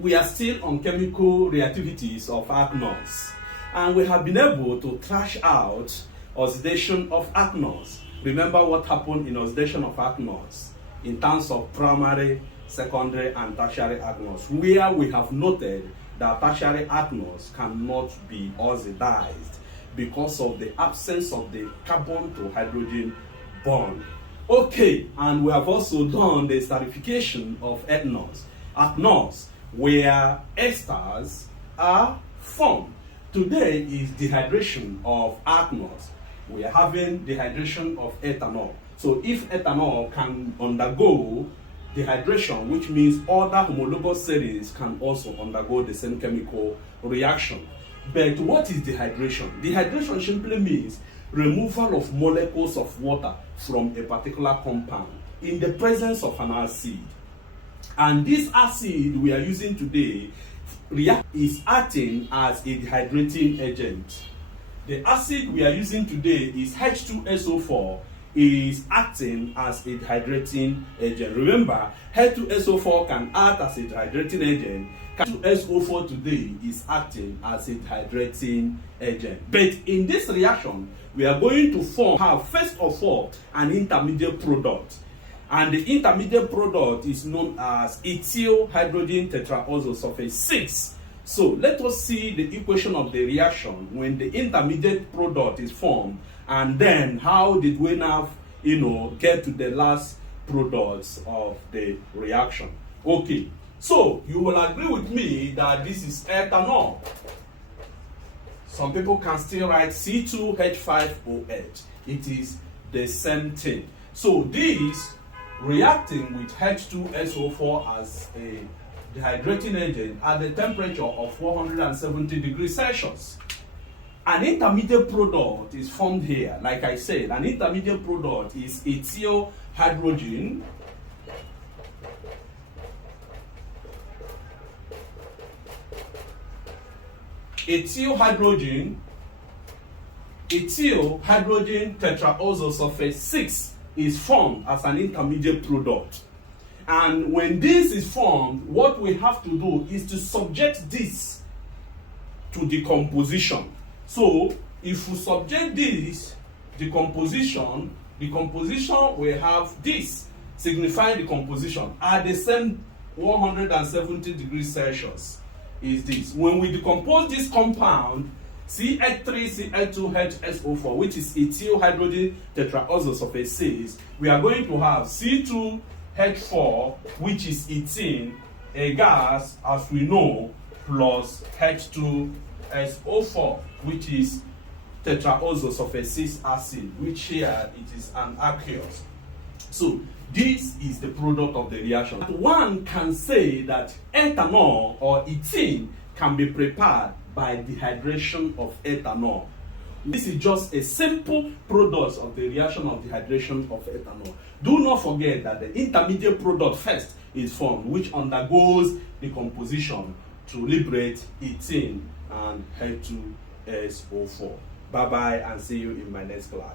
we are still on chemical reactivities of Akanols, and we have been able to thrash out oxidation of Akanols. Remember what happened in oxidation of Akanols in terms of primary, secondary, and tertiary Akanols, where we have noted that tertiary Akanols cannot be oxidized because of the absence of the carbon to hydrogen bond. Okay, and we have also done the esterification of ethanols, Akanols, where esters are formed. Today is dehydration of Akanols. We are having dehydration of ethanol. So if ethanol can undergo dehydration, which means other homologous series can also undergo the same chemical reaction. But what is dehydration? Dehydration simply means removal of molecules of water from a particular compound in the presence of an acid. And this acid we are using today is acting as a dehydrating agent. The acid we are using today is H2SO4, is acting as a dehydrating agent. Remember, H2SO4 can act as a dehydrating agent. H2SO4 today is acting as a dehydrating agent. But in this reaction, we are going to have first of all an intermediate product. And the intermediate product is known as ethyl hydrogen tetraoxosulphate 6. So let us see the equation of the reaction when the intermediate product is formed, and then how did we now get to the last products of the reaction. Okay, so you will agree with me that this is ethanol. Some people can still write C2H5OH. It is the same thing. So this reacting with H2SO4 as a dehydrating agent at the temperature of 470 degrees Celsius. An intermediate product is formed here. Like I said, an intermediate product is ethyl hydrogen ethyl hydrogen tetraoxosulphate 6 is formed as an intermediate product. And when this is formed, what we have to do is to subject this to decomposition. So if we subject this decomposition will have this signifying decomposition at the same 170 degrees Celsius is this. When we decompose this compound CH3Cl2H2SO4, which is ethyl hydrogen tetraoxosulphate 6, we are going to have C2H4, which is ethene, a gas as we know, plus H2SO4, which is tetraoxosulphate 6 acid, which here it is an aqueous. So this is the product of the reaction. One can say that ethanol or ethene can be prepared by dehydration of ethanol. This is just a simple product of the reaction of dehydration of ethanol. Do not forget that the intermediate product first is formed, which undergoes decomposition to liberate ethene and H2SO4. Bye bye, and see you in my next class.